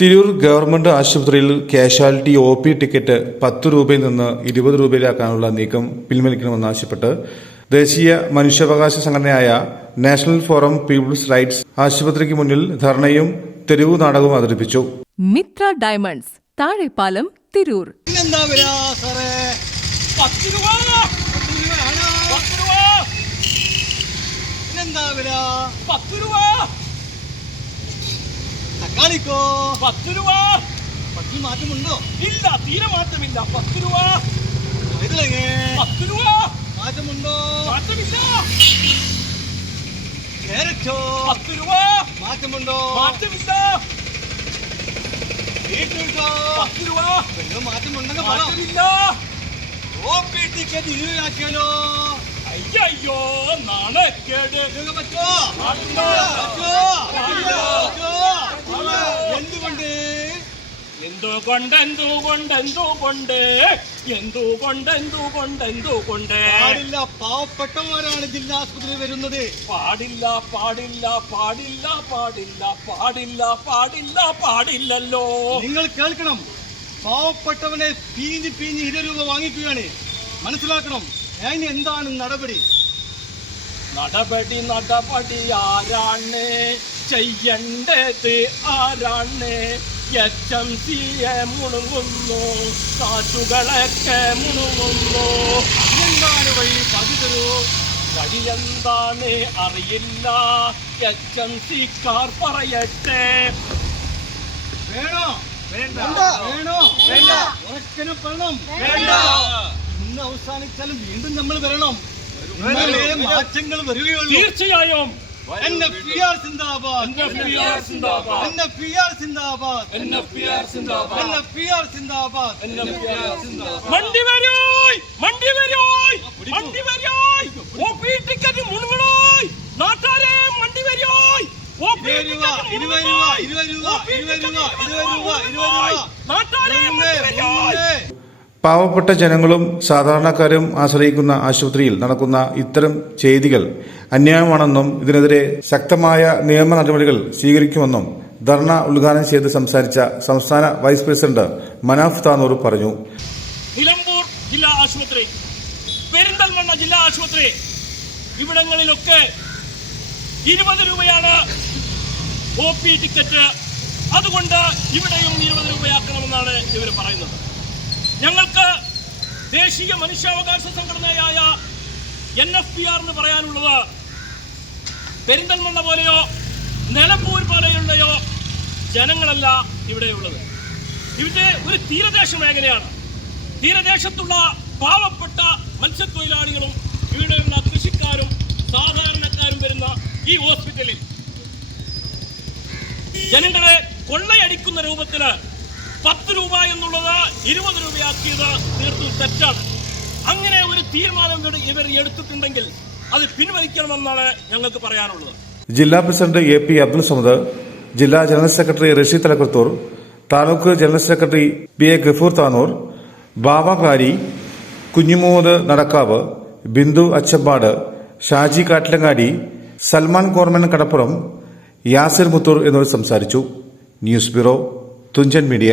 Tirur government ആശുപത്രിയിൽ casualty O P ticket പത്ത് രൂപയിൽ നിന്ന് ഇരുപത് രൂപയിലാക്കാനുള്ള നീക്കം പിൻവലിക്കണമെന്നാവശ്യപ്പെട്ട് ദേശീയ മനുഷ്യാവകാശ സംഘടനയായ നാഷണൽ ഫോറം പീപ്പിൾസ് റൈറ്റ്സ് ആശുപത്രിക്ക് മുന്നിൽ ധർണയും തെരുവു നാടകവും അവതരിപ്പിച്ചു. മിത്ര ഡയമണ്ട്സ് താഴെപ്പാലം തിരൂർ. പത്ത് രൂപ പത്ത് രൂപയാണോ പത്ത് രൂപ പിന്നെന്താ വില പത്ത് രൂപ തക്കാളിക്കോ പത്ത് രൂപ. പത്തിൽ മാറ്റമുണ്ടോ? ഇല്ല തീരെ മാറ്റമില്ല. പത്ത് രൂപ. ഇതിലെങ്ങ പത്ത് രൂപ. മാറ്റമുണ്ടോ? മാറ്റമില്ല. ക്യാരറ്റോ പത്ത് രൂപ. മാറ്റമുണ്ടോ? മാറ്റമില്ല. ബീറ്റ്റൂട്ടോ പത്ത് രൂപ. വല്ലതും മാറ്റമുണ്ടെങ്കിൽ മാറ്റമില്ല. ഓ ടിക്കറ്റ് ഇരുപതാക്കിയാലോ അയ്യോ നാണക്കേട്. പറ്റോ. പറ്റോ? പറ്റോ? എന്തുകൊണ്ട് എന്തുകൊണ്ട്? എന്തുകൊണ്ട് എന്തുകൊണ്ട് എന്തുകൊണ്ട് എന്തുകൊണ്ട് എന്തുകൊണ്ട് പാടില്ല പാവപ്പെട്ടവരാണ് ജില്ലാ ആസ്പത്രിയിൽ വരുന്നത്. പാടില്ല പാടില്ല പാടില്ല പാടില്ല പാടില്ല പാടില്ല പാടില്ലല്ലോ. നിങ്ങൾ കേൾക്കണം. പാവപ്പെട്ടവനെ പീഞ്ഞ് പീഞ്ഞ് ഇര രൂപ വാങ്ങിക്കുകയാണ്. മനസ്സിലാക്കണം അതിന് എന്താണ് നടപടി? നടപടി നടപടി ആരാണ്? ചെയ്യേണ്ടത് ആരാണ്? എച്ച് എം സിയെ മുണുങ്ങുന്നു. കാറ്റുകളൊക്കെ മുണുങ്ങുന്നു. എന്താണ് വഴി പറഞ്ഞു വഴിയെന്താന്ന് അറിയില്ല. എച്ച് എം സിക്കാർ പറയട്ടെ. വേണോ? വേണ്ട. വേണോ? വേണ്ട. ഉറക്കനെ പറയണം വേണ്ട. ഇന്ന് അവസാനിച്ചാലും വീണ്ടും നമ്മൾ വരണം. മാറ്റങ്ങൾ വരികയുള്ളൂ. തീർച്ചയായും. P NFPR P NFPR P മണ്ടി വരോയ് മണ്ടി വരോയ് മണ്ടി വരോയ്. ഓപി ടിക്കറ്റ് മുണുങ്ങണോയ് നാട്ടാരെ മണ്ടി വരോയ്. ഓപി പി രൂപ, ടിക്കറ്റ് ഇരുപത് രൂപ, ഇരുപത് രൂപ, ഓപി ഇരുപത് രൂപ, ടിക്കറ്റ് ഇരുപത് രൂപ, ഇരുപത് രൂപ. നാട്ടാരെ മണ്ടി വരോയ്. പാവപ്പെട്ട ജനങ്ങളും സാധാരണക്കാരും ആശ്രയിക്കുന്ന ആശുപത്രിയിൽ നടക്കുന്ന ഇത്തരം ചെയ്തികൾ അന്യായമാണെന്നും ഇതിനെതിരെ ശക്തമായ നിയമ നടപടികൾ സ്വീകരിക്കുമെന്നും ധർണ ഉദ്ഘാടനം ചെയ്ത് സംസാരിച്ച സംസ്ഥാന വൈസ് പ്രസിഡന്റ് മനാഫ് താനൂർ പറഞ്ഞു. നിലമ്പൂർ ജില്ലാ ആശുപത്രി പെരിന്തൽമണ്ണ ജില്ലാ ആശുപത്രി ഇവിടങ്ങളിലൊക്കെ ഇരുപത് രൂപയാണ് ഒ പി ടിക്കറ്റ്. അതുകൊണ്ട് ഇവിടെയും ഇരുപത് രൂപയാക്കണമെന്നാണ് ഇവർ പറയുന്നത്. ഞങ്ങൾക്ക് ദേശീയ മനുഷ്യാവകാശ സംഘടനയായ എൻ എഫ് പി ആർ എന്ന് പറയാനുള്ളത് പെരിന്തൽമണ്ണ പോലെയോ നിലമ്പൂർ പോലെയുള്ളയോ ജനങ്ങളല്ല ഇവിടെയുള്ളത്. ഇവിടെ ഒരു തീരദേശ മേഖലയാണ് തീരദേശത്തുള്ള പാവപ്പെട്ട മത്സ്യത്തൊഴിലാളികളും ഇവിടെയുള്ള കൃഷിക്കാരും സാധാരണക്കാരും വരുന്ന ഈ ഹോസ്പിറ്റലിൽ. ജനങ്ങളെ കൊള്ളയടിക്കുന്ന രൂപത്തിൽ പത്ത് രൂപ എന്നുള്ളത് ഇരുപത് രൂപയാക്കിയത് തീർത്തും തെറ്റാണ്. അങ്ങനെ ഒരു തീരുമാനം ഇവർ എടുത്തിട്ടുണ്ടെങ്കിൽ അത് പിൻവലിക്കണമെന്നാണ് ഞങ്ങൾക്ക് പറയാനുള്ളത്. ജില്ലാ president A P Abdul Samad ജില്ലാ general secretary Rashi Thalakkuthur taluk general secretary P A Gafoor Tanur Baba Klari Kunhumuhammad Nadakkavu Bindu Achambad Shaji Kattilangadi Salman Korman Kadappuram Yasir Muthur എന്നിവർ സംസാരിച്ചു. News bureau Thunchan media.